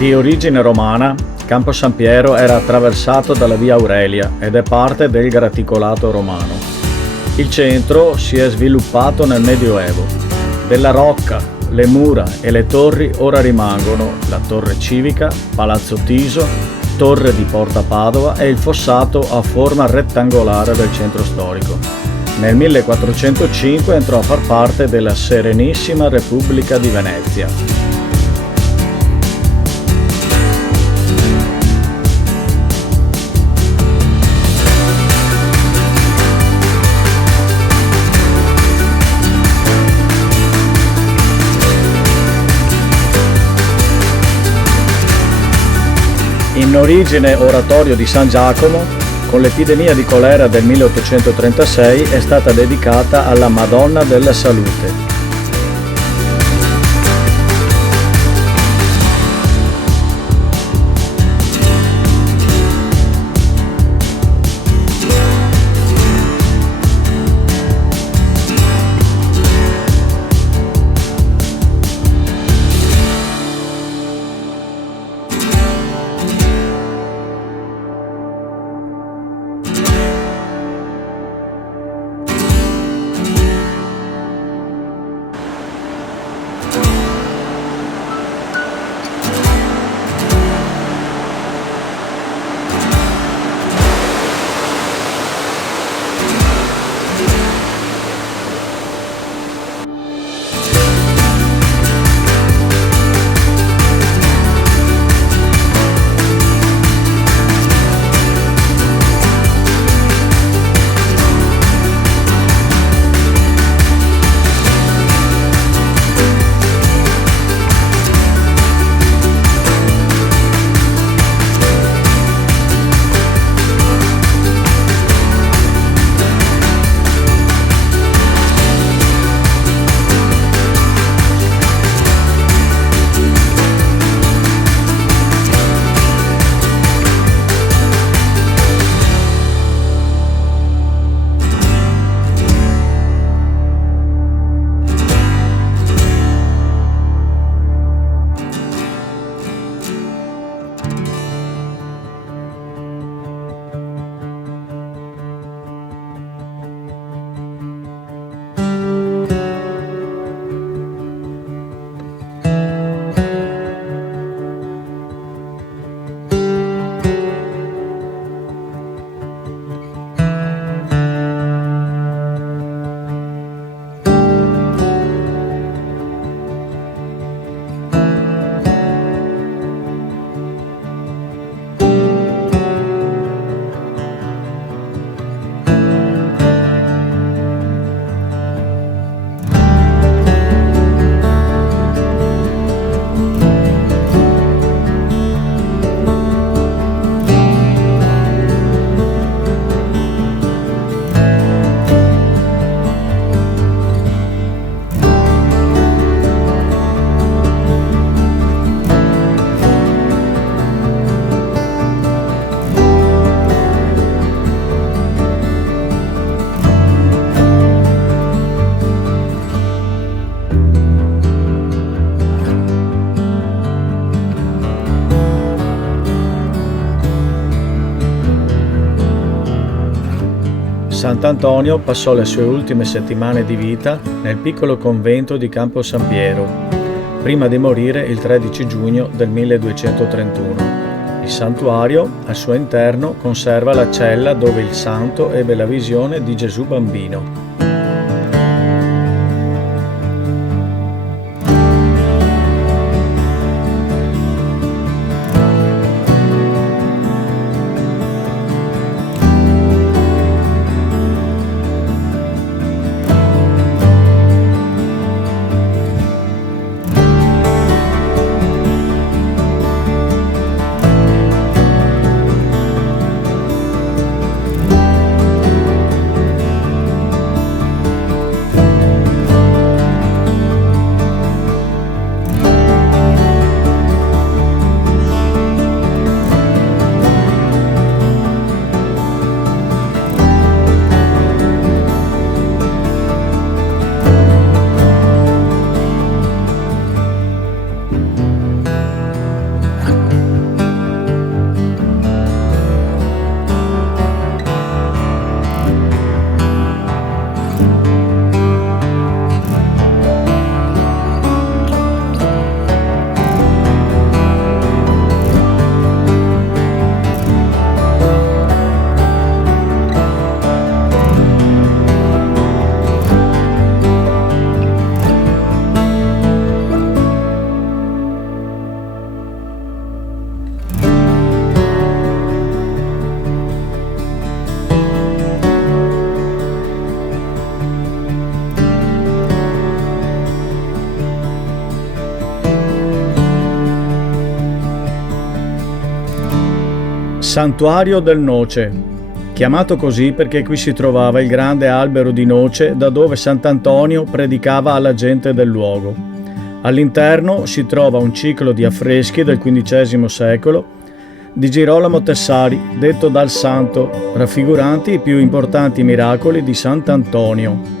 Di origine romana, Camposampiero era attraversato dalla via Aurelia ed è parte del graticolato romano. Il centro si è sviluppato nel Medioevo. Della rocca, le mura e le torri ora rimangono la torre civica, Palazzo Tiso, torre di Porta Padova e il fossato a forma rettangolare del centro storico. Nel 1405 entrò a far parte della Serenissima Repubblica di Venezia. In origine oratorio di San Giacomo, con l'epidemia di colera del 1836 è stata dedicata alla Madonna della Salute. Sant'Antonio passò le sue ultime settimane di vita nel piccolo convento di Camposampiero, prima di morire il 13 giugno del 1231. Il santuario, al suo interno, conserva la cella dove il santo ebbe la visione di Gesù bambino. Santuario del Noce, chiamato così perché qui si trovava il grande albero di noce da dove Sant'Antonio predicava alla gente del luogo. All'interno si trova un ciclo di affreschi del XV secolo di Girolamo Tessari, detto dal santo, raffiguranti i più importanti miracoli di Sant'Antonio.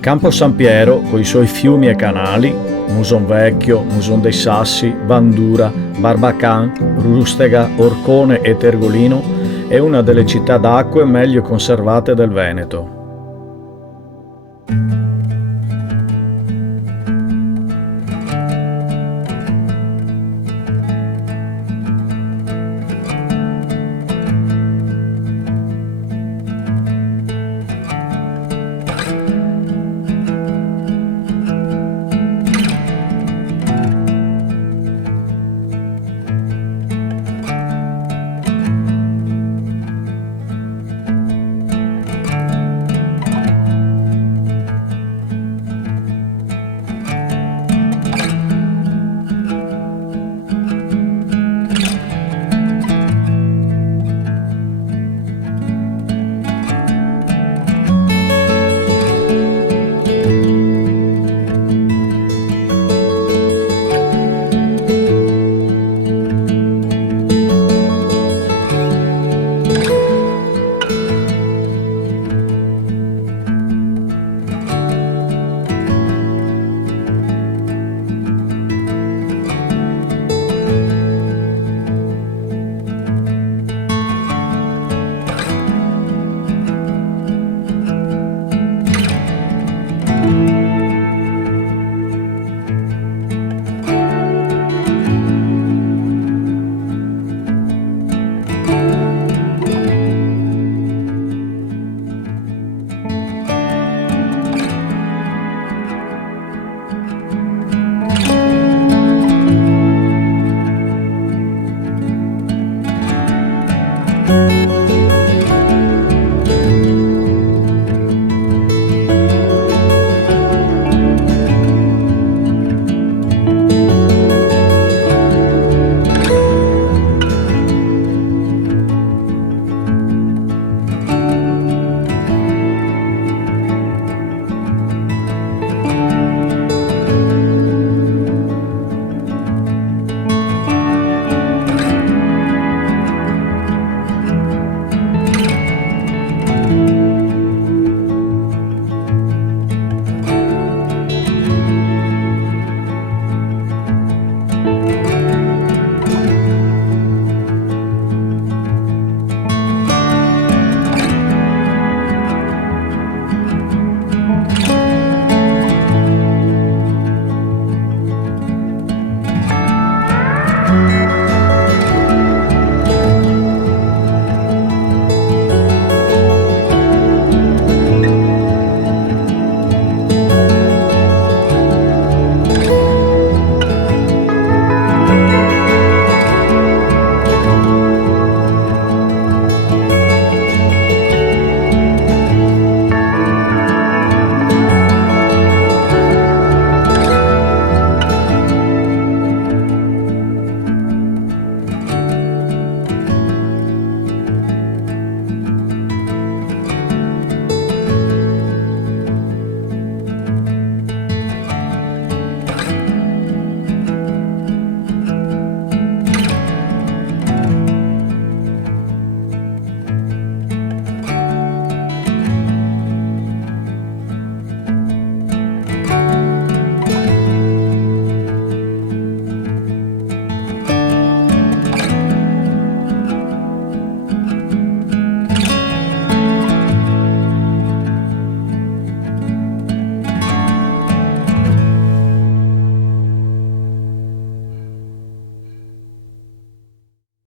Camposampiero, con i suoi fiumi e canali, Muson Vecchio, Muson dei Sassi, Bandura, Barbacan, Rustega, Orcone e Tergolino, è una delle città d'acque meglio conservate del Veneto.